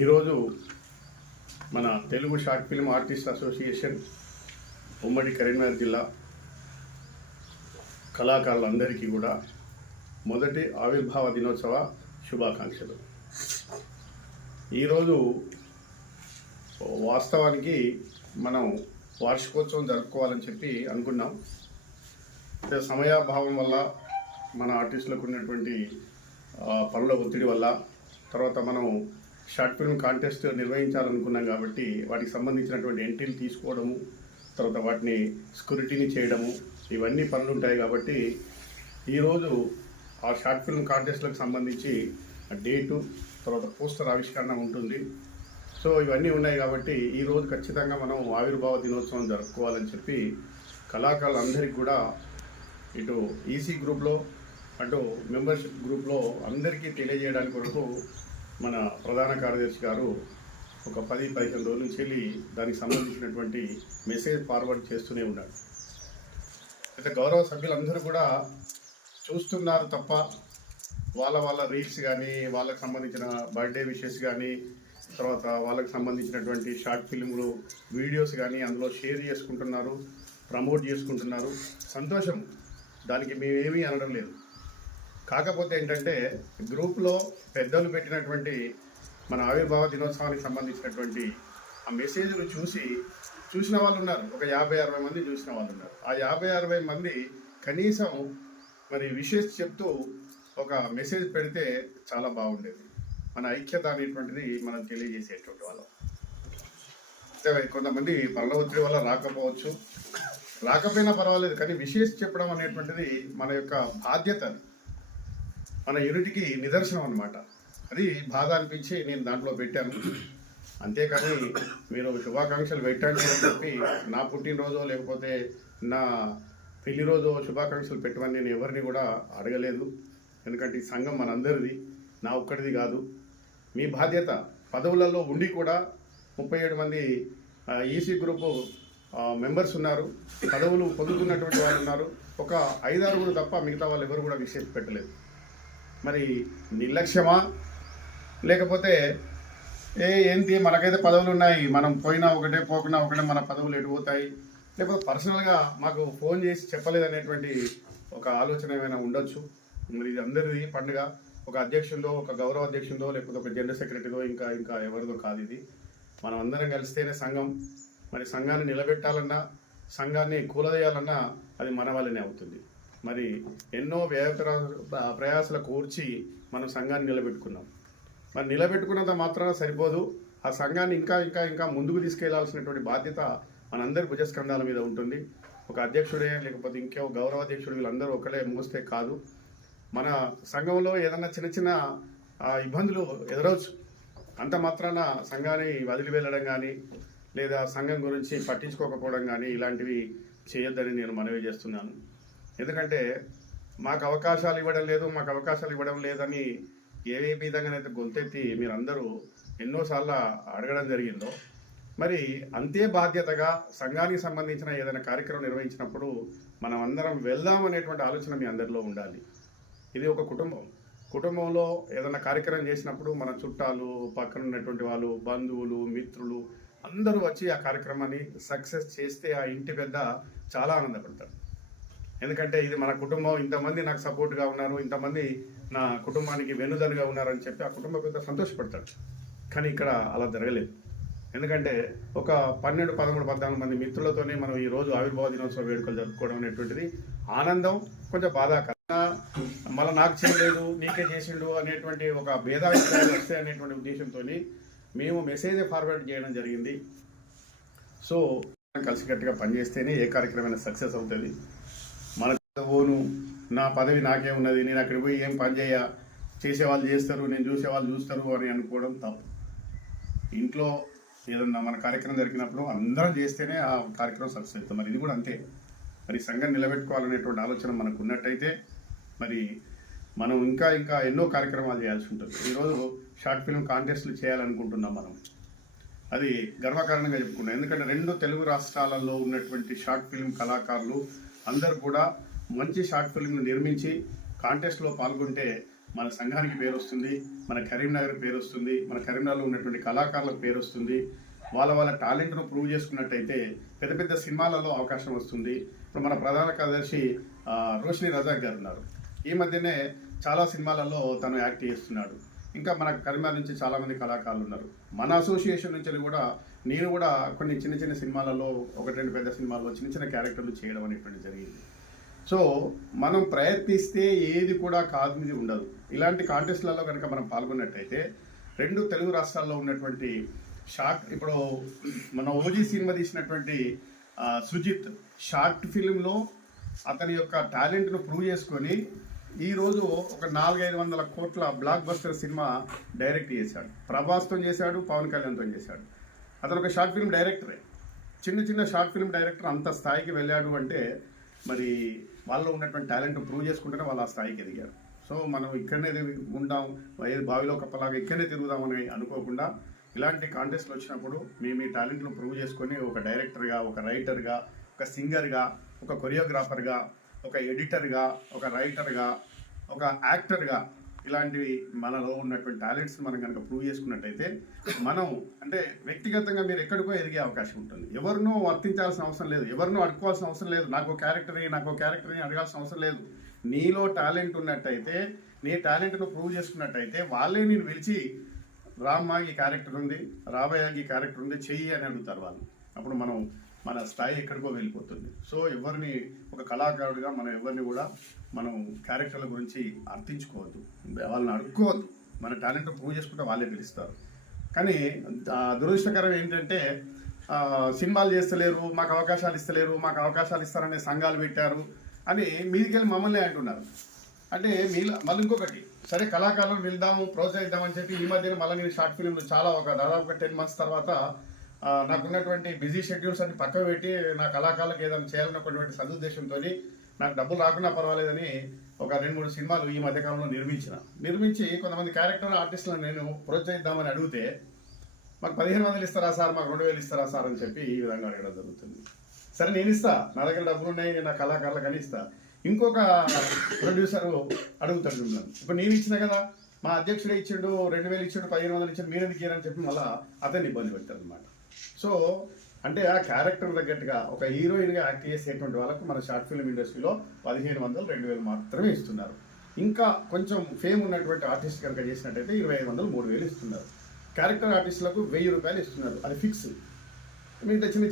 ఈరోజు మన Telugu short film artist association ఉమ్మడి కరీంనగర్ జిల్లా కళాకారులందరికీ కూడా మొదటి ఆవిర్భావ దినోత్సవ శుభాకాంక్షలు. ఈరోజు వాస్తవానికి మనం వార్షికోత్సవం జరుపుకోవాలని చెప్పి అనుకున్నాం. అంటే సమయాభావం వల్ల మన ఆర్టిస్టులకు ఉన్నటువంటి పనుల ఒత్తిడి వల్ల తర్వాత మనం షార్ట్ ఫిల్మ్ కాంటెస్ట్ నిర్వహించాలనుకున్నాం కాబట్టి వాటికి సంబంధించినటువంటి ఎంట్రీలు తీసుకోవడము, తర్వాత వాటిని స్క్రూటినీ చేయడము, ఇవన్నీ పనులు ఉంటాయి. కాబట్టి ఈరోజు ఆ షార్ట్ ఫిల్మ్ కాంటెస్ట్లకు సంబంధించి డేటు తర్వాత పోస్టర్ ఆవిష్కరణ ఉంటుంది. సో ఇవన్నీ ఉన్నాయి కాబట్టి ఈరోజు ఖచ్చితంగా మనం ఆవిర్భావ దినోత్సవం జరుపుకోవాలని చెప్పి కళాకారులందరికీ కూడా ఇటు ఈసీ గ్రూప్లో అటు మెంబర్షిప్ గ్రూప్లో అందరికీ తెలియజేయడానికి కొరకు మన ప్రధాన కార్యదర్శి గారు ఒక 10-15 రోజుల నుంచి వెళ్ళి దానికి సంబంధించినటువంటి మెసేజ్ ఫార్వర్డ్ చేస్తూనే ఉన్నారు. అయితే గౌరవ సభ్యులందరూ కూడా చూస్తున్నారు తప్ప వాళ్ళ రీల్స్ కానీ, వాళ్ళకి సంబంధించిన బర్త్డే విషెస్ కానీ, తర్వాత వాళ్ళకి సంబంధించినటువంటి షార్ట్ ఫిల్మ్లు వీడియోస్ కానీ అందులో షేర్ చేసుకుంటున్నారు, ప్రమోట్ చేసుకుంటున్నారు. సంతోషం, దానికి మేమేమీ అనడం లేదు. కాకపోతే ఏంటంటే గ్రూప్లో పెద్దలు పెట్టినటువంటి మన ఆవిర్భావ దినోత్సవానికి సంబంధించినటువంటి ఆ మెసేజ్లు చూసిన వాళ్ళు ఉన్నారు. ఒక 50-60 మంది చూసిన వాళ్ళు ఉన్నారు. ఆ 50-60 మంది కనీసం మరి విషెస్ చెప్తూ ఒక మెసేజ్ పెడితే చాలా బాగుండేది. మన ఐక్యత అనేటువంటిది మనం తెలియజేసేటువంటి వాళ్ళం. కొంతమంది పనుల ఒత్తిడి వల్ల రాకపోయినా పర్వాలేదు, కానీ విషెస్ చెప్పడం అనేటువంటిది మన యొక్క బాధ్యత, మన యూనిటీకి నిదర్శనం అన్నమాట. అది బాధ అనిపించి నేను దాంట్లో పెట్టాను. అంతేకాని మీరు శుభాకాంక్షలు పెట్టండి అని చెప్పి నా పుట్టినరోజు లేకపోతే నా పెళ్లి రోజు శుభాకాంక్షలు పెట్టమని నేను ఎవరిని కూడా అడగలేదు. ఎందుకంటే ఈ సంఘం మనందరిది, నా ఒక్కడిది కాదు. మీ బాధ్యత. పదవులలో ఉండి కూడా 37 మంది ఈసీ గ్రూపు మెంబర్స్ ఉన్నారు, పదవులు పొందుతున్నటువంటి వాళ్ళు ఉన్నారు. ఒక 5-6 తప్ప మిగతా వాళ్ళు ఎవరు కూడా విషయం పెట్టలేదు. మరి నిర్లక్ష్యమా, లేకపోతే ఏంటి మనకైతే పదవులు ఉన్నాయి, మనం పోయినా ఒకటే పోకున్నా ఒకటే, మన పదవులు ఎడిపోతాయి, లేకపోతే పర్సనల్గా మాకు ఫోన్ చేసి చెప్పలేదనేటువంటి ఒక ఆలోచన ఏమైనా ఉండొచ్చు. మరి ఇది అందరిది పండుగ. ఒక అధ్యక్షుల్లో, ఒక గౌరవ అధ్యక్షుల్లో, లేకపోతే ఒక జనరల్ సెక్రటరీదో ఇంకా ఎవరిదో కాదు. ఇది మనం అందరం కలిస్తేనే సంఘం. మరి సంఘాన్ని నిలబెట్టాలన్నా, సంఘాన్ని కూలదేయాలన్నా అది మన వల్లనే అవుతుంది. మరి ఎన్నో ప్రయాసాల కూర్చి మనం సంఘాన్ని నిలబెట్టుకున్నాం. మరి నిలబెట్టుకున్నంత మాత్రాన సరిపోదు. ఆ సంఘాన్ని ఇంకా ముందుకు తీసుకెళ్లాల్సినటువంటి బాధ్యత మనందరి భుజస్కంధాల మీద ఉంటుంది. ఒక అధ్యక్షుడే లేకపోతే ఇంకో గౌరవ అధ్యక్షుడు వీళ్ళందరూ ఒకళ్ళే మోస్తే కాదు. మన సంఘంలో ఏదన్నా చిన్న ఇబ్బందులు ఎదురవచ్చు. అంత మాత్రాన సంఘాన్ని వదిలి వెళ్ళడం కానీ, లేదా సంఘం గురించి పట్టించుకోకపోవడం కానీ ఇలాంటివి చేయొద్దని నేను మనవి చేస్తున్నాను. ఎందుకంటే మాకు అవకాశాలు ఇవ్వడం లేదని ఏ విధంగానైతే గొంతెత్తి మీరందరూ ఎన్నోసార్లు అడగడం జరిగిందో, మరి అంతే బాధ్యతగా సంఘానికి సంబంధించిన ఏదైనా కార్యక్రమం నిర్వహించినప్పుడు మనం అందరం వెళ్దాం అనేటువంటి ఆలోచన మీ అందరిలో ఉండాలి. ఇది ఒక కుటుంబంలో ఏదైనా కార్యక్రమం చేసినప్పుడు మన చుట్టాలు, పక్కన ఉన్నటువంటి వాళ్ళు, బంధువులు, మిత్రులు అందరూ వచ్చి ఆ కార్యక్రమాన్ని సక్సెస్ చేస్తే ఆ ఇంటి పెద్ద చాలా ఆనందపడతారు. ఎందుకంటే ఇది మన కుటుంబం, ఇంతమంది నాకు సపోర్ట్గా ఉన్నారు, ఇంతమంది నా కుటుంబానికి వెన్నుదన్నుగా ఉన్నారని చెప్పి ఆ కుటుంబం పెద్ద సంతోషపడతాడు. కానీ ఇక్కడ అలా జరగలేదు. ఎందుకంటే ఒక 12, 13, 14 మంది మిత్రులతోనే మనం ఈరోజు ఆవిర్భావ దినోత్సవ వేడుకలు జరుపుకోవడం అనేటువంటిది ఆనందం, కొంచెం బాధాకరం. మళ్ళీ నాకు చేయలేదు, నీకే చేసిండు అనేటువంటి ఒక భేదాభిప్రాయాలు వస్తాయి అనేటువంటి ఉద్దేశంతో మేము మెసేజ్ ఫార్వర్డ్ చేయడం జరిగింది. సో కలిసికట్టుగా పనిచేస్తేనే ఏ కార్యక్రమం సక్సెస్ అవుతుంది. మన ఓను నా పదవి నాకే ఉన్నది, నేను అక్కడికి పోయి ఏం పని చేసేవాళ్ళు చేస్తారు, నేను చూసేవాళ్ళు చూస్తారు అని అనుకోవడం తప్పు. ఇంట్లో ఏదన్నా మన కార్యక్రమం జరిగినప్పుడు అందరం చేస్తేనే ఆ కార్యక్రమం సక్సెస్ అవుతుంది. మరి ఇది కూడా అంతే. మరి సంఘం నిలబెట్టుకోవాలనేటువంటి ఆలోచన మనకు ఉన్నట్టయితే మరి మనం ఇంకా ఎన్నో కార్యక్రమాలు చేయాల్సి ఉంటుంది. ఈరోజు షార్ట్ ఫిల్మ్ కాంటెస్ట్లు చేయాలనుకుంటున్నాం మనం. అది గర్వకారణంగా చెప్పుకున్నాం. ఎందుకంటే 2 తెలుగు రాష్ట్రాలలో ఉన్నటువంటి షార్ట్ ఫిల్మ్ కళాకారులు అందరూ కూడా మంచి షార్ట్ ఫిల్మ్ను నిర్మించి కాంటెస్ట్లో పాల్గొంటే మన సంఘానికి పేరు వస్తుంది, మన కరీంనగర్ పేరు వస్తుంది, మన కరీంనగర్లో ఉన్నటువంటి కళాకారులకు పేరు వస్తుంది. వాళ్ళ టాలెంట్ను ప్రూవ్ చేసుకున్నట్టయితే పెద్ద పెద్ద సినిమాలలో అవకాశం వస్తుంది. ఇప్పుడు మన ప్రధాన కార్యదర్శి రోషిని రజాక్ గారు ఉన్నారు. ఈ మధ్యనే చాలా సినిమాలలో తను యాక్ట్ చేస్తున్నాడు. ఇంకా మన కరీంనగర్ నుంచి చాలామంది కళాకారులు ఉన్నారు. మన అసోసియేషన్ నుంచి కూడా నేను కూడా కొన్ని చిన్న చిన్న సినిమాలలో, ఒకటి రెండు పెద్ద సినిమాల్లో చిన్న చిన్న క్యారెక్టర్లు చేయడం అనేటువంటి జరిగింది. సో మనం ప్రయత్నిస్తే ఏది కూడా కాదు ఉండదు. ఇలాంటి కాంటెస్ట్లలో కనుక మనం పాల్గొన్నట్టయితే 2 తెలుగు రాష్ట్రాల్లో ఉన్నటువంటి ఇప్పుడు మన ఓజీ సినిమా తీసినటువంటి సుజిత్ షార్ట్ ఫిల్మ్లో అతని యొక్క టాలెంట్ను ప్రూవ్ చేసుకొని ఈరోజు ఒక 400-500 కోట్ల బ్లాక్ బస్టర్ సినిమా డైరెక్ట్ చేశాడు. ప్రభాస్తో చేశాడు, పవన్ కళ్యాణ్తో చేశాడు. అతను ఒక షార్ట్ ఫిల్మ్ డైరెక్టరే. చిన్న షార్ట్ ఫిల్మ్ డైరెక్టర్ అంత స్థాయికి వెళ్ళాడు అంటే మరి వాళ్ళలో ఉన్నటువంటి టాలెంట్ ప్రూవ్ చేసుకుంటేనే వాళ్ళు ఆ స్థాయికి ఎదిగారు. సో మనం ఇక్కడనే ఉందాం, బావిలో కప్పలాగా ఇక్కడనే తిరుగుదామని అనుకోకుండా ఇలాంటి కాంటెస్ట్లు వచ్చినప్పుడు మీ టాలెంట్ను ప్రూవ్ చేసుకొని ఒక డైరెక్టర్గా, ఒక రైటర్గా, ఒక సింగర్గా, ఒక కొరియోగ్రాఫర్గా, ఒక ఎడిటర్గా, ఒక రైటర్గా, ఒక యాక్టర్గా ఇలాంటివి మనలో ఉన్నటువంటి టాలెంట్స్ని మనం కనుక ప్రూవ్ చేసుకున్నట్టయితే మనం అంటే వ్యక్తిగతంగా మీరు ఎక్కడికో ఎదిగే అవకాశం ఉంటుంది. ఎవరినో వర్తించాల్సిన అవసరం లేదు, ఎవరినో అడుక్కోవాల్సిన అవసరం లేదు. నాకు క్యారెక్టర్ని అడగాల్సిన అవసరం లేదు. నీలో టాలెంట్ ఉన్నట్టయితే, నీ టాలెంట్ను ప్రూవ్ చేసుకున్నట్టయితే వాళ్ళే నేను పిలిచి రామ్మా ఈ క్యారెక్టర్ ఉంది, రాబోయే ఈ క్యారెక్టర్ ఉంది, చెయ్యి అని అడుగుతారు వాళ్ళు. అప్పుడు మన స్థాయి ఎక్కడికో వెళ్ళిపోతుంది. సో ఎవరిని ఒక కళాకారుడిగా మనం ఎవరిని కూడా మనం క్యారెక్టర్ల గురించి అర్థించుకోవద్దు, వాళ్ళని అడుక్కోవద్దు. మన టాలెంట్ ప్రూవ్ చేసుకుంటే వాళ్ళే పిలుస్తారు. కానీ దురదృష్టకరం ఏంటంటే సినిమాలు చేస్తలేరు, మాకు అవకాశాలు ఇస్తలేరు, మాకు అవకాశాలు ఇస్తారనే సంఘాలు పెట్టారు అని మీదికెళ్ళి మమ్మల్ని అంటున్నారు. అంటే మళ్ళీ ఇంకొకటి, సరే కళాకారులను వెళ్దాము, ప్రోత్సహిద్దామని చెప్పి ఈ మధ్యన మళ్ళీ నేను షార్ట్ ఫిల్మ్లు చాలా దాదాపు 10 months తర్వాత నాకున్నటువంటి బిజీ షెడ్యూల్స్ అన్ని పక్కన పెట్టి నా కళాకారులకు ఏదైనా చేయాలన్నటువంటి సదుద్దేశంతో నాకు డబ్బులు రాకున్నా పర్వాలేదని ఒక 2-3 సినిమాలు ఈ మధ్యకాలంలో నిర్మించి కొంతమంది క్యారెక్టర్ ఆర్టిస్టులను నేను ప్రోత్సహిద్దామని అడిగితే మాకు 1500 ఇస్తారా సార్, మాకు 2000 ఇస్తారా సార్ అని చెప్పి ఈ విధంగా అడగడం జరుగుతుంది. సరే నేను ఇస్తా, నా దగ్గర డబ్బులు ఉన్నాయి, నేను నా కళాకారులకు ఇస్తా. ఇంకొక ప్రొడ్యూసర్ అడుగుతాడు మిమ్మల్ని, ఇప్పుడు నేను ఇచ్చిన కదా, మా అధ్యక్షుడే ఇచ్చిండు, 2000 ఇచ్చిండు, 1500 ఇచ్చిండు, మీరు ఎందుకు ఇయ్యరని చెప్పి మళ్ళీ అతన్ని ఇబ్బంది పెడతారు అనమాట. సో అంటే ఆ క్యారెక్టర్ తగ్గట్టుగా ఒక హీరోయిన్గా యాక్ట్ చేసేటువంటి వాళ్ళకు మన షార్ట్ ఫిల్మ్ ఇండస్ట్రీలో 1500, 2000 మాత్రమే ఇస్తున్నారు. ఇంకా కొంచెం ఫేమ్ ఉన్నటువంటి ఆర్టిస్ట్ కనుక చేసినట్టయితే 2500, 3000 ఇస్తున్నారు. క్యారెక్టర్ ఆర్టిస్టులకు 1000 రూపాయలు ఇస్తున్నారు, అది ఫిక్స్. మిగతా చిన్న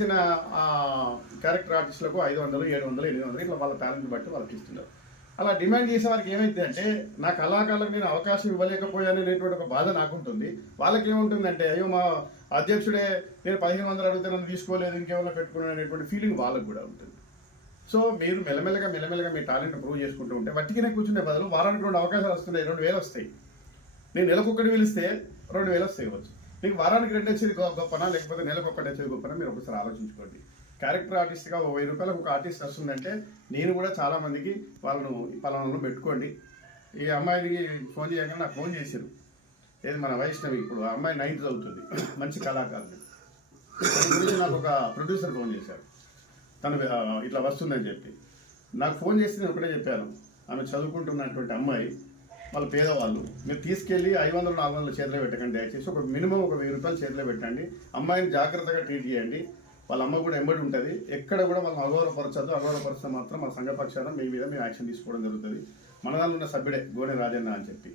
క్యారెక్టర్ ఆర్టిస్టులకు 500, 700, 800 ఇట్లా వాళ్ళ టాలెంట్ బట్టి వాళ్ళకి ఇస్తున్నారు. అలా డిమాండ్ చేసే వారికి ఏమైంది అంటే నా కళాకారులకు నేను అవకాశం ఇవ్వలేకపోయాను అనేటువంటి ఒక బాధ నాకుంటుంది. వాళ్ళకి ఏముంటుందంటే అయ్యో మా అధ్యక్షుడే నేను 1500 అడిగితే నన్ను తీసుకోలేదు, ఇంకేమైనా పెట్టుకున్నాను అనేటువంటి ఫీలింగ్ వాళ్ళకు కూడా ఉంటుంది. సో మీరు మెల్లమెల్లగా మీ టాలెంట్ ప్రూవ్ చేసుకుంటూ ఉంటే వట్టికినే కూర్చునే బదులు వారానికి 2 అవకాశాలు వస్తున్నాయి, 2000 వస్తాయి. నేను నెలకొకటి పిలిస్తే 2000 వస్తాయి వచ్చు. మీకు వారానికి 2 వచ్చేది గొప్పనా, లేకపోతే నెలకు 1 వచ్చేది గొప్పనా, మీరు ఒకసారి ఆలోచించుకోండి. క్యారెక్టర్ ఆర్టిస్ట్గా 1000 రూపాయలకు ఒక ఆర్టిస్ట్ వస్తుందంటే నేను కూడా చాలామందికి వాళ్ళను పలానాలో పెట్టుకోండి. ఈ అమ్మాయికి ఫోన్ చేయగానే నాకు ఫోన్ చేశారు, ఏది మన వైష్ణవి, ఇప్పుడు ఆ అమ్మాయి 9th చదువుతుంది, మంచి కళాకారుడు. దాని గురించి నాకు ఒక ప్రొడ్యూసర్ ఫోన్ చేశారు, తను ఇట్లా వస్తుందని చెప్పి నాకు ఫోన్ చేసి నేను ఒకటే చెప్పాను, ఆమె చదువుకుంటున్నటువంటి అమ్మాయి, వాళ్ళు పేదవాళ్ళు, మీరు తీసుకెళ్ళి 500, 400 చేతిలో పెట్టకండి, దయచేసి ఒక మినిమం ఒక 1000 రూపాయలు చేతిలో పెట్టండి, అమ్మాయిని జాగ్రత్తగా ట్రీట్ చేయండి, వాళ్ళ అమ్మ కూడా ఎంబడి ఉంటుంది, ఎక్కడ కూడా వాళ్ళని అగౌరవపరచద్దు, అగౌరవపరిస్తే మాత్రం మా సంఘ పక్షాన మీ మీద మేము యాక్షన్ తీసుకోవడం జరుగుతుంది, మన దానిలో ఉన్న సభ్యుడే గోనె రాజన్న అని చెప్పి.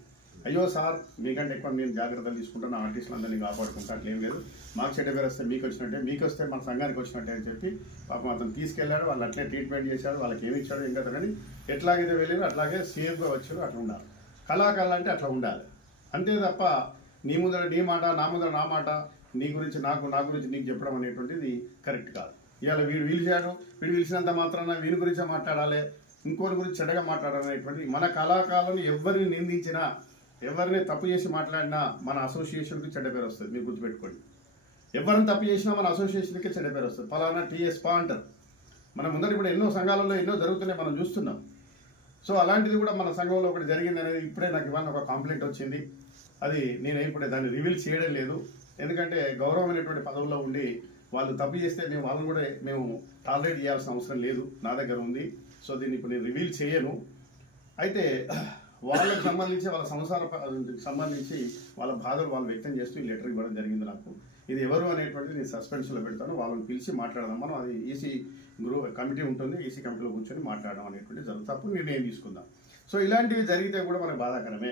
అయ్యో సార్ మీకంటే ఎక్కువ నేను జాగ్రత్తలు తీసుకుంటాను, నా ఆర్టిస్టులు అందరినీ కాపాడుకుంటా, అట్లేం లేదు, మాకు చెడ్డ పేరు వస్తే మీకు వచ్చినట్టే, మీకు వస్తే మన సంఘానికి వచ్చినట్టే అని చెప్పి పాపం అతను తీసుకెళ్ళాడు. వాళ్ళు అట్లే ట్రీట్మెంట్ చేశాడు, వాళ్ళకి ఏమి ఇచ్చాడు ఇంకా, కానీ ఎట్లాగైతే వెళ్ళారు అట్లాగే సేఫ్గా వచ్చారు. అట్లా ఉండాలి కళాకారులు అంటే, అట్లా ఉండాలి. అంతే తప్ప నీ ముందర నీ మాట, నా ముందర నా మాట, నీ గురించి నాకు, నా గురించి నీకు చెప్పడం అనేటువంటిది కరెక్ట్ కాదు. ఇవాళ వీడు పిలిచినంత మాత్రాన వీని గురించే మాట్లాడాలి, ఇంకోరి గురించి చెడ్డగా మాట్లాడాలనేటువంటి మన కళాకారులను ఎవరిని నిందించినా, ఎవరిని తప్పు చేసి మాట్లాడినా మన అసోసియేషన్కి చెడ్డ పేరు వస్తుంది. మీరు గుర్తుపెట్టుకోండి, ఎవరిని తప్పు చేసినా మన అసోసియేషన్కి చెడ్డ పేరు వస్తుంది. ఫలానా టీఎస్ పా అంటారు. మన ముందర ఇప్పుడు ఎన్నో సంఘాలలో ఎన్నో జరుగుతున్నాయి, మనం చూస్తున్నాం. సో అలాంటిది కూడా మన సంఘంలో ఒకటి జరిగింది అనేది ఇప్పుడే నాకు ఇవాళ ఒక కంప్లైంట్ వచ్చింది. అది నేను ఇప్పుడే దాన్ని రివీల్ చేయడం లేదు, ఎందుకంటే గౌరవమైనటువంటి పదవుల్లో ఉండి వాళ్ళు తప్పు చేస్తే వాళ్ళని కూడా మేము టాలరేట్ చేయాల్సిన అవసరం లేదు, నా దగ్గర ఉంది. సో దీన్ని ఇప్పుడు నేను రివీల్ చేయను. అయితే వాళ్ళకి సంబంధించి వాళ్ళ సంబంధించి వాళ్ళ బాధలు వాళ్ళు వ్యక్తం చేస్తూ ఈ లెటర్ ఇవ్వడం జరిగింది నాకు. ఇది ఎవరు అనేటువంటిది నేను సస్పెన్స్లో పెడతాను, వాళ్ళని పిలిచి మాట్లాడదాం మనం. అది ఈసీ కమిటీ ఉంటుంది, ఈసీ కమిటీలో కూర్చొని మాట్లాడడం అనేటువంటి జరుగుతుంది, అప్పుడు నిర్ణయం తీసుకుందాం. సో ఇలాంటివి జరిగితే కూడా మనకు బాధాకరమే.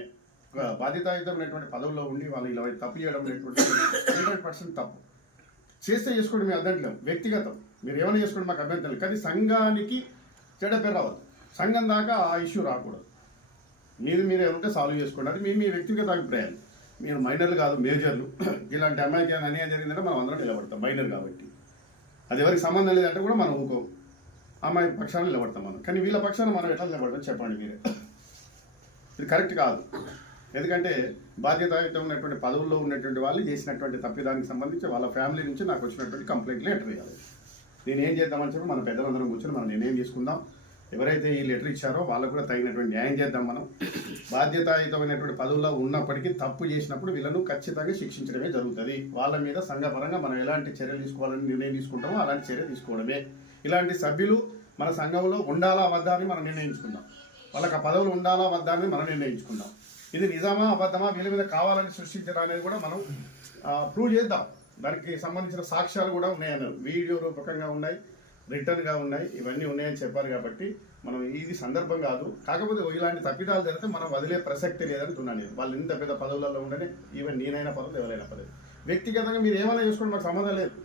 బాధ్యతాయుతమైనటువంటి పదవుల్లో ఉండి వాళ్ళు ఇలా తప్పు చేయడం అనేటువంటి 100% తప్పు. చేస్తే చేసుకోండి, మీ అర్థంట్లో వ్యక్తిగతం, మీరు ఏమైనా చేసుకోండి, మాకు అభ్యంతరం లేదు. కానీ సంఘానికి చెడ్డ పేరు రావద్దు, సంఘం దాకా ఆ ఇష్యూ రాకూడదు. మీరు ఏమంటే సాల్వ్ చేసుకోండి, అది మీ వ్యక్తిగత అభిప్రాయాలు. మీరు మైనర్లు కాదు, మేజర్లు. ఇలాంటి అమ్మాయికి అన్యాయం జరిగిందంటే మనం అందరం నిలబడతాం, మైనర్ కాబట్టి. అది ఎవరికి సంబంధం లేదంటే కూడా మనం ఊకో, అమ్మాయి పక్షాన నిలబడతాం మనం. కానీ వీళ్ళ పక్షాన మనం ఎట్లా నిలబడతాం చెప్పండి మీరే. ఇది కరెక్ట్ కాదు. ఎందుకంటే బాధ్యతాయుతం ఉన్నటువంటి పదవుల్లో ఉన్నటువంటి వాళ్ళు చేసినటువంటి తప్పిదానికి సంబంధించి వాళ్ళ ఫ్యామిలీ నుంచి నాకు వచ్చినటువంటి కంప్లైంట్ లెటర్ ఇవ్వాలి. నేను ఏం చేద్దామని చెప్పి మన పెద్దలందరం కూర్చొని మనం నిర్ణయం తీసుకుందాం. ఎవరైతే ఈ లెటర్ ఇచ్చారో వాళ్ళకు కూడా తగినటువంటి న్యాయం చేద్దాం మనం. బాధ్యతాయుతమైనటువంటి పదవుల్లో ఉన్నప్పటికీ తప్పు చేసినప్పుడు వీళ్ళను ఖచ్చితంగా శిక్షించడమే జరుగుతుంది. వాళ్ళ మీద సంఘపరంగా మనం ఎలాంటి చర్యలు తీసుకోవాలని నిర్ణయం తీసుకుంటామో అలాంటి చర్య తీసుకోవడమే. ఇలాంటి సభ్యులు మన సంఘంలో ఉండాలా వద్దా అని మనం నిర్ణయించుకుందాం. వాళ్ళకి ఆ పదవులు ఉండాలా వద్దా అని మనం నిర్ణయించుకుందాం. ఇది నిజమా అబద్ధమా, వీళ్ళ మీద కావాలని సృష్టించడం అనేది కూడా మనం ప్రూవ్ చేద్దాం. దానికి సంబంధించిన సాక్ష్యాలు కూడా ఉన్నాయన్నారు, వీడియో రూపకంగా ఉన్నాయి, రిటర్న్గా ఉన్నాయి, ఇవన్నీ ఉన్నాయని చెప్పారు. కాబట్టి మనం ఇది సందర్భం కాదు. కాకపోతే ఇలాంటి తప్పిదాలు జరిగితే మనం వదిలే ప్రసక్తి లేదంటున్నాను నేను. వాళ్ళు ఇంత పెద్ద పదవులలో ఉండని, ఈవెన్ నేనైనా పదవులు ఎవరైనా పదవి, వ్యక్తిగతంగా మీరు ఏమైనా చేసుకోండి, మాకు సంబంధం లేదు.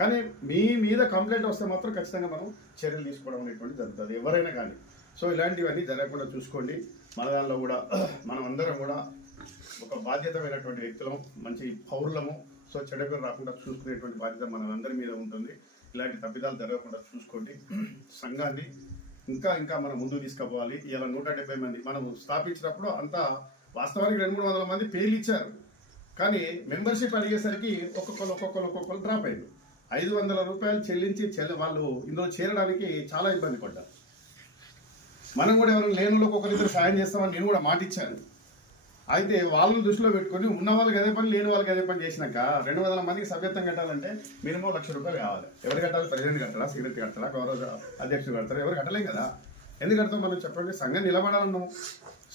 కానీ మీ మీద కంప్లైంట్ వస్తే మాత్రం ఖచ్చితంగా మనం చర్యలు తీసుకోవడం అనేటువంటి జరుగుతుంది, ఎవరైనా కానీ. సో ఇలాంటివన్నీ జరగకుండా చూసుకోండి. మన దానిలో కూడా మనం అందరం కూడా ఒక బాధ్యతమైనటువంటి వ్యక్తులం, మంచి పౌరులము. సో చెడ్డ రాకుండా చూసుకునేటువంటి బాధ్యత మనందరి మీద ఉంటుంది. ఇలాంటి తప్పిదాలు జరగకుండా చూసుకోండి. సంఘాన్ని ఇంకా మనం ముందుకు తీసుకుపోవాలి. ఇలా 170 మంది మనం స్థాపించినప్పుడు అంతా వాస్తవానికి 200-300 మంది పేర్లు ఇచ్చారు. కానీ మెంబర్షిప్ అడిగేసరికి ఒక్కొక్కరు డ్రాప్ అయ్యారు. 500 రూపాయలు చెల్లించి వాళ్ళు ఇందులో చేరడానికి చాలా ఇబ్బంది పడ్డారు. మనం కూడా ఎవరైనా లేనులోకి ఒకరిద్దరు సాయం చేస్తామని నేను కూడా మాట ఇచ్చాను. అయితే వాళ్ళని దృష్టిలో పెట్టుకొని ఉన్న వాళ్ళకి అదే పని, లేని వాళ్ళకి అదే పని చేసినాక 200 మందికి సభ్యత్వం కట్టాలంటే మినిమం ₹1,00,000 కావాలి. ఎవరు కట్టాలి? ప్రెసిడెంట్ కట్టాలా, సెక్రటరీ కట్టాలా, గౌరవ అధ్యక్షుడు కడతారా? ఎవరు కట్టలేం కదా. ఎందుకు కడతాం మనం చెప్పండి? సంఘం నిలబడాలన్నాం.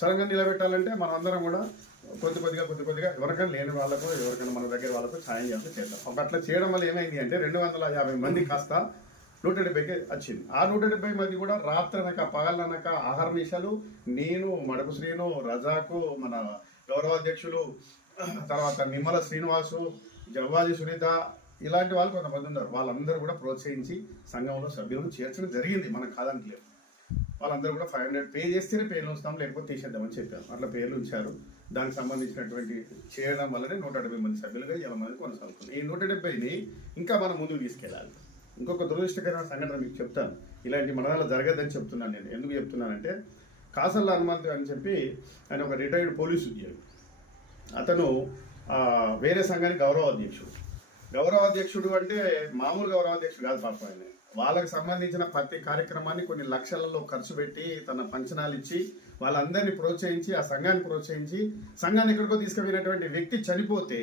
సంఘం నిలబెట్టాలంటే మనం అందరం కూడా కొద్దిగా ఎవరికైనా లేని వాళ్ళకు, ఎవరికైనా మన దగ్గర వాళ్ళకు సాయం చేస్తే చేద్దాం. అట్లా చేయడం వల్ల ఏమైంది అంటే 250 మంది కాస్త 170కి వచ్చింది. ఆ 170 మంది కూడా రాత్రనక పగలనక ఆహార నిశాలు, నేను, మడపు శ్రీను, రజాకు, మన గౌరవాధ్యక్షులు, తర్వాత నిమ్మల శ్రీనివాసు, జవ్వాది సునీత, ఇలాంటి వాళ్ళు కొంతమంది ఉన్నారు. వాళ్ళందరూ కూడా ప్రోత్సహించి సంఘంలో సభ్యులను చేర్చడం జరిగింది. మనకు కాదని లేదు. వాళ్ళందరూ కూడా 500 పే చేస్తేనే పేర్లు ఉంచుతాం, లేకపోతే తీసేద్దామని చెప్పారు. అట్లా పేర్లు ఉంచారు. దానికి సంబంధించినటువంటి చేయడం వల్లనే 170 మంది సభ్యులుగా 20 మంది కొనసాగుతుంది. ఈ 170ని ఇంకా మనం ముందుకు తీసుకెళ్ళాలి. ఇంకొక దురదృష్టకరమైన సంఘటన మీకు చెప్తాను. ఇలాంటి మనదాలో జరగద్దని చెప్తున్నాను నేను. ఎందుకు చెప్తున్నానంటే, కాసల్ల హనుమంతు అని చెప్పి ఆయన ఒక రిటైర్డ్ పోలీసు ఉద్యోగి. అతను వేరే సంఘానికి గౌరవాధ్యక్షుడు అంటే మామూలు గౌరవాధ్యక్షుడు కాదు పాపం. ఆయన వాళ్ళకి సంబంధించిన ప్రతి కార్యక్రమాన్ని కొన్ని లక్షలలో ఖర్చు పెట్టి తన పంచనాలు ఇచ్చి వాళ్ళందరినీ ప్రోత్సహించి, ఆ సంఘాన్ని ప్రోత్సహించి, సంఘాన్ని ఎక్కడికో తీసుకుపోయినటువంటి వ్యక్తి చనిపోతే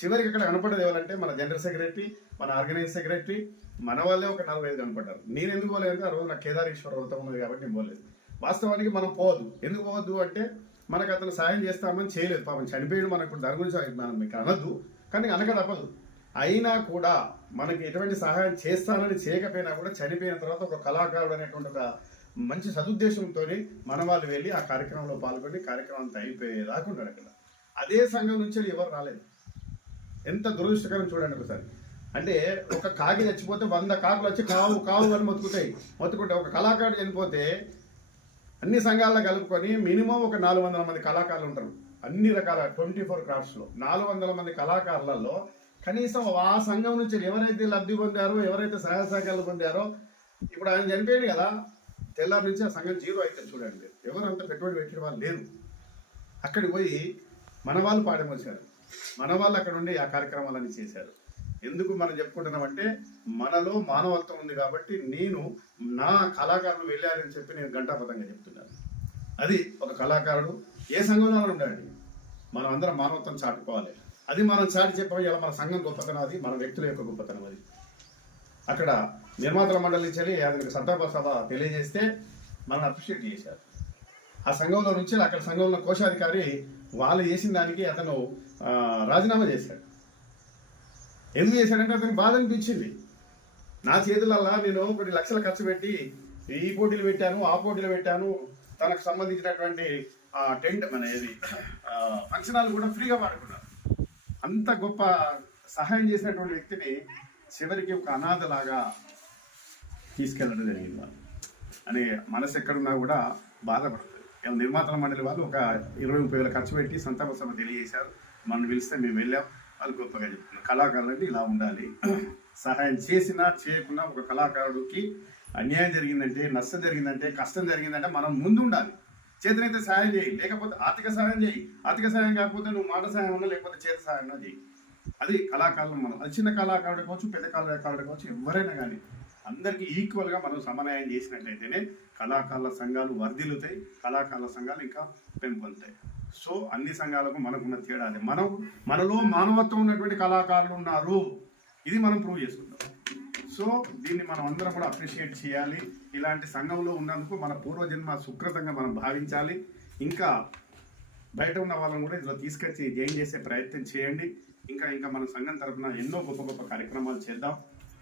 చివరికి అక్కడ కనపడేది ఎవరంటే మన జనరల్ సెక్రటరీ, మన ఆర్గనైజ్ సెక్రటరీ, మన వాళ్ళే ఒక 45 కనపడ్డారు. నేను ఎందుకు పోలేదంటే ఆ రోజు నాకు కేదారేశ్వర వ్రతం ఉన్నది కాబట్టి నేను పోలేదు. వాస్తవానికి మనం పోవద్దు. ఎందుకు పోవద్దు అంటే మనకు అతను సాయం చేస్తామని చేయలేదు, పాపం చనిపోయాడు. మనకు దాని గురించి మనం మీకు అనద్దు, కానీ అనక తప్పదు. అయినా కూడా మనకి ఎటువంటి సహాయం చేస్తానని చేయకపోయినా కూడా చనిపోయిన తర్వాత ఒక కళాకారుడు అనేటువంటి ఒక మంచి సదుద్దేశంతో మన వాళ్ళు వెళ్ళి ఆ కార్యక్రమంలో పాల్గొని కార్యక్రమం అంతా అయిపోయేదాకా ఉన్నాడు అక్కడ. అదే సంఘం నుంచి ఎవరు రాలేదు. ఎంత దురదృష్టకరం చూడండి ఒకసారి. అంటే ఒక కాకి చచ్చిపోతే 100 కాకులు వచ్చి కావు అని మొత్తుకుంటే ఒక కళాకారుడు చనిపోతే అన్ని సంఘాల్లో కలుపుకొని మినిమం ఒక 400 మంది కళాకారులు ఉంటారు. అన్ని రకాల 24 క్రాఫ్ట్స్లో 400 మంది కళాకారులలో కనీసం ఆ సంఘం నుంచి ఎవరైతే లబ్ధి పొందారో, ఎవరైతే సహాయ సహకారాలు పొందారో, ఇప్పుడు ఆయన చనిపోయాడు కదా, తెల్లారి నుంచి ఆ సంఘం జీరో అయితే చూడండి. ఎవరు అంత పెట్టుబడి పెట్టిన వాళ్ళు లేరు. అక్కడికి పోయి మన వాళ్ళు పాడమోసారు, మన వాళ్ళు అక్కడ ఉండి ఆ కార్యక్రమాలన్నీ చేశారు. ఎందుకు మనం చెప్పుకుంటున్నామంటే మనలో మానవత్వం ఉంది కాబట్టి నేను నా కళాకారులు వెళ్ళారని చెప్పి నేను ఘంటాపథంగా చెప్తున్నాను. అది ఒక కళాకారుడు ఏ సంఘంలో ఉండాలి, మనం అందరం మానవత్వం చాటుకోవాలి. అది మనం చాటి చెప్పాలి. ఇలా మన సంఘం గొప్పతనం, అది మన వ్యక్తుల యొక్క గొప్పతనం. అది అక్కడ నిర్మాతల మండలి నుంచి ఆధునిక సంతాప సభ తెలియజేస్తే మనం అప్రిషియేట్ చేశారు. ఆ సంఘంలో నుంచి అక్కడ సంఘంలో కోశాధికారి వాళ్ళు చేసిన దానికి అతను రాజీనామా చేశాడు. ఎందుకు చేశాడంటే అతనికి బాధ అనిపించింది. నా చేతులల్లా నేను కొన్ని లక్షలు ఖర్చు పెట్టి ఈ పోటీలు పెట్టాను, ఆ పోటీలు పెట్టాను, తనకు సంబంధించినటువంటి టెంట్ మన ఏది ఫంక్షన్ హాల్ కూడా ఫ్రీగా వాడుకున్నాను. అంత గొప్ప సహాయం చేసినటువంటి వ్యక్తిని చివరికి ఒక అనాథలాగా తీసుకెళ్ళడం జరిగింది. వాళ్ళు అని మనసు ఎక్కడున్నా కూడా బాధపడుతుంది. నిర్మాతల మండలి వాళ్ళు ఒక 20-30 వేల ఖర్చు పెట్టి సంతాప సభ తెలియజేశారు. మనం పిలిస్తే మేము వెళ్ళాం. వాళ్ళు గొప్పగా చెప్తున్నారు. కళాకారులంటే ఇలా ఉండాలి. సహాయం చేసినా చేయకున్నా ఒక కళాకారుడికి అన్యాయం జరిగిందంటే, నష్టం జరిగిందంటే, కష్టం జరిగిందంటే మనం ముందు ఉండాలి. చేతనైతే సహాయం చేయి, లేకపోతే ఆర్థిక సహాయం చేయి. ఆర్థిక సహాయం కాకపోతే నువ్వు మాట సహాయం ఉన్నా, లేకపోతే చేత సహాయం ఉన్నా చేయి. అది కళాకారులు. మనం అది చిన్న కళాకారుడు కావచ్చు, పెద్ద కళాకారుడు కావచ్చు, ఎవరైనా కానీ అందరికీ ఈక్వల్గా మనం సమన్వయం చేసినట్లయితేనే కళాకారుల సంఘాలు వర్ధిల్లుతాయి, కళాకారుల సంఘాలు ఇంకా పెంపొందుతాయి. సో అన్ని సంఘాలకు మనకున్న తేడా అదే. మనలో మానవత్వం ఉన్నటువంటి కళాకారులు ఉన్నారు. ఇది మనం ప్రూవ్ చేసుకుంటాం. సో దీన్ని మనం అందరం కూడా అప్రిషియేట్ చేయాలి. ఇలాంటి సంఘంలో ఉన్నందుకు మన పూర్వజన్మ సుకృతంగా మనం భావించాలి. ఇంకా బయట ఉన్న వాళ్ళని కూడా ఇందులో తీసుకొచ్చి జాయిన్ చేసే ప్రయత్నం చేయండి. ఇంకా మన సంఘం తరఫున ఎన్నో గొప్ప గొప్ప కార్యక్రమాలు చేద్దాం.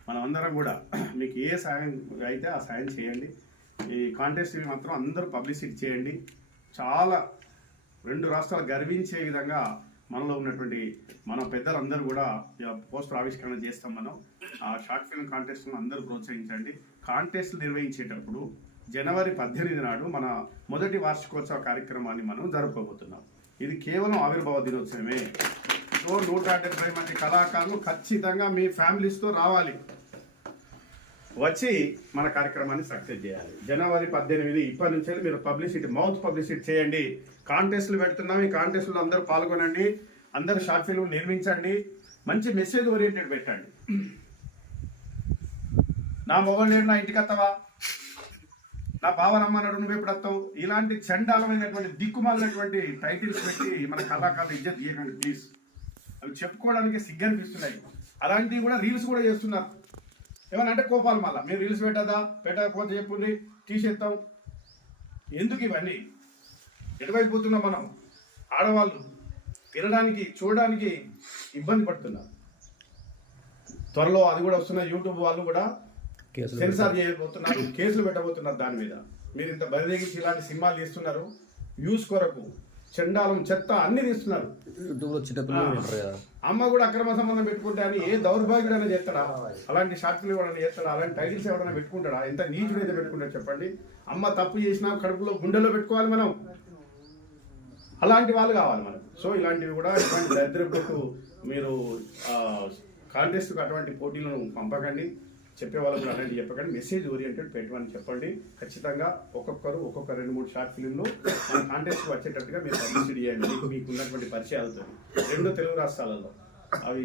మనం అందరం కూడా మీకు ఏ సాయం అయితే ఆ సాయం చేయండి. ఈ కాంటెస్ట్ మాత్రం అందరూ పబ్లిసిటీ చేయండి. చాలా 2 రాష్ట్రాలు గర్వించే విధంగా మనలో ఉన్నటువంటి మన పెద్దలందరూ కూడా పోస్టర్ ఆవిష్కరణ చేస్తాం. మనం ఆ షార్ట్ ఫిల్మ్ కాంటెస్ట్ను అందరూ ప్రోత్సహించండి. కాంటెస్ట్లు నిర్వహించేటప్పుడు జనవరి 18 నాడు మన మొదటి వార్షికోత్సవ కార్యక్రమాన్ని మనం జరుపుకోబోతున్నాం. ఇది కేవలం ఆవిర్భావ దినోత్సవమే. సో 170 మంది కళాకారులు ఖచ్చితంగా మీ ఫ్యామిలీస్తో రావాలి, వచ్చి మన కార్యక్రమాన్ని సక్సెస్ చేయాలి. జనవరి 18 ఇప్పటి నుంచి మీరు పబ్లిసిటీ, మౌత్ పబ్లిసిటీ చేయండి. కాంటెస్ట్లు పెడుతున్నాం. ఈ కాంటెస్ట్లో అందరూ పాల్గొనండి. అందరూ షార్ట్ ఫిల్మ్ నిర్మించండి. మంచి మెసేజ్ ఓరియంటెడ్ పెట్టండి. నా మొగలు లేడు, నా ఇంటికి వస్తావా, నా బావనమ్మన్నాడు, నువ్వు ఎప్పుడు వస్తావు, ఇలాంటి చండాలమైనటువంటి దిక్కుమాలినటువంటి టైటిల్స్ పెట్టి మన కళాకారులు ఇజ్జత్ చేయకండి ప్లీజ్. అవి చెప్పుకోవడానికి సిగ్గనిపిస్తున్నాయి. అలాంటివి కూడా రీల్స్ కూడా చేస్తున్నారు. ఏమనంటే కోపాలు మళ్ళా మీరు రీల్స్ పెట్టకపోతే చెప్పుండి తీసేస్తాం. ఎందుకు ఇవన్నీ? ఎటువైపోతున్నాం మనం? ఆడవాళ్ళు తినడానికి చూడడానికి ఇబ్బంది పడుతున్నారు. త్వరలో అది కూడా వస్తున్న యూట్యూబ్ వాళ్ళు కూడా సెన్సార్ చేయబోతున్నారు, కేసులు పెట్టబోతున్నారు దాని మీద. మీరు ఇంత బరిదెగించి ఇలాంటి సినిమాలు తీస్తున్నారు, వ్యూస్ కొరకు చండాలం చెత్త అన్ని తీస్తున్నారు. అమ్మ కూడా అక్రమ సంబంధం పెట్టుకుంటే అని ఏ దౌర్భాగ్యుడైనా చేస్తాడా? అలాంటి షార్ట్ ఫిల్మ్ ఎవరైనా చేస్తాడా? అలాంటి టైటిల్స్ ఎవరైనా పెట్టుకుంటాడా? ఎంత నీచుడైతే పెట్టుకుంటాడు చెప్పండి. అమ్మ తప్పు చేసినా కడుపులో గుండెల్లో పెట్టుకోవాలి మనం. అలాంటి వాళ్ళు కావాలి మనకు. సో ఇలాంటివి కూడా ఇటువంటి దరిద్రపు మీరు కాంటెస్ట్కి అటువంటి పోటీలను పంపకండి. చెప్పే వాళ్ళు కూడా అలాంటి చెప్పకండి. మెసేజ్ ఓరియంటెడ్ పెట్టమని చెప్పండి. ఖచ్చితంగా ఒక్కొక్క 2-3 షార్ట్ ఫిల్మ్లు మన కాంటెస్ట్కి వచ్చేటట్టుగా మీరు పబ్లిసిటీ చేయండి. మీకు ఉన్నటువంటి పరిచయాలతో 2 తెలుగు రాష్ట్రాలలో అవి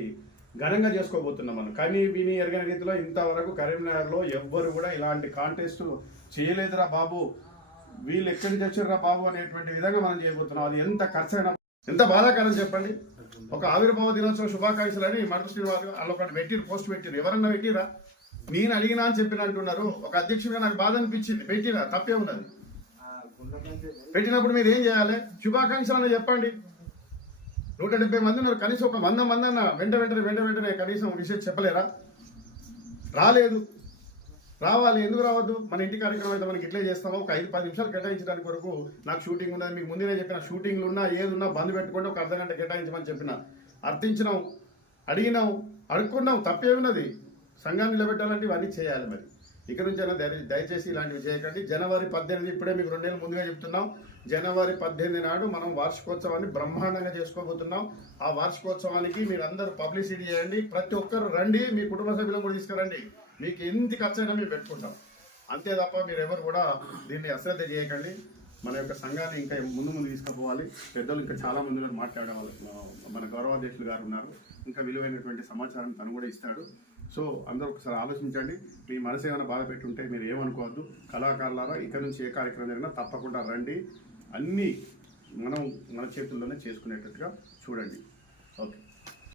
ఘనంగా చేసుకోబోతున్నాం మనం. కానీ విని ఎరగని రీతిలో ఇంతవరకు కరీంనగర్లో ఎవ్వరు కూడా ఇలాంటి కాంటెస్ట్ చేయలేదురా బాబు, వీళ్ళు ఎక్కడి నుంచి వచ్చారా బాబు అనేటువంటి విధంగా మనం చేయబోతున్నాం. అది ఎంత ఖర్చైనా, ఎంత బాధాకరం చెప్పండి. ఒక ఆవిర్భావ దినోత్సవ శుభాకాంక్షలు అని మడత శ్రీనివాస్ వాళ్ళు ఒకటి పెట్టిరు, పోస్ట్ పెట్టిరు. ఎవరన్నా పెట్టిరా? నేను అడిగినా అని చెప్పిన అంటున్నారు. ఒక అధ్యక్షుడిగా నాకు బాధ అనిపించింది. పెట్టిరా, తప్పే ఉన్నది. పెట్టినప్పుడు మీరు ఏం చేయాలి? శుభాకాంక్షలు అని చెప్పండి. 170 మంది ఉన్నారు, కనీసం ఒక 100 మంది అన్న వెంటనే కనీసం విషయం చెప్పలేరా? రాలేదు, రావాలి. ఎందుకు రావద్దు? మన ఇంటి కార్యక్రమం అయితే మనకి ఇట్లే చేస్తామో ఒక 5-10 నిమిషాలు కేటాయించడానికి వరకు నాకు షూటింగ్ ఉన్నది. మీకు ముందునే చెప్పిన షూటింగ్లు ఉన్నా ఏదున్నా బంద్ పెట్టుకుంటే ఒక అర్ధగంట కేటాయించమని చెప్పిన. అర్థించినాం, అడిగినాం, అడుక్కున్నాం, తప్పే ఉన్నది. సంఘాన్ని నిలబెట్టాలంటే ఇవన్నీ చేయాలి. మరి ఇక నుంచి అయినా దయచేసి ఇలాంటివి చేయకండి. జనవరి 18 ఇప్పుడే మీకు 2 నెలలు ముందుగా చెప్తున్నాం. జనవరి 18 నాడు మనం వార్షికోత్సవాన్ని బ్రహ్మాండంగా చేసుకోబోతున్నాం. ఆ వార్షికోత్సవానికి మీరు అందరూ పబ్లిసిటీ చేయండి. ప్రతి ఒక్కరు రండి, మీ కుటుంబ సభ్యులను కూడా తీసుకురండి. మీకు ఎంత ఖర్చు అయినా మేము పెట్టుకుంటాం. అంతే తప్ప మీరు ఎవరు కూడా దీన్ని అశ్రద్ధ చేయకండి. మన యొక్క సంఘాన్ని ఇంకా ముందు తీసుకుపోవాలి. పెద్దలు ఇంకా చాలా మంది మాట్లాడే వాళ్ళు, మన గౌరవాధ్యక్షులు గారు ఉన్నారు. ఇంకా విలువైనటువంటి సమాచారం తను కూడా ఇస్తాడు. సో అందరూ ఒకసారి ఆలోచించండి. మీ మనసు ఏమైనా బాధ పెట్టుంటే మీరు ఏమనుకోవద్దు. కళాకారులారా ఇక్కడ నుంచి ఏ కార్యక్రమం జరిగినా తప్పకుండా రండి. అన్నీ మనం మన చేతుల్లోనే చేసుకునేటట్టుగా చూడండి. ఓకే.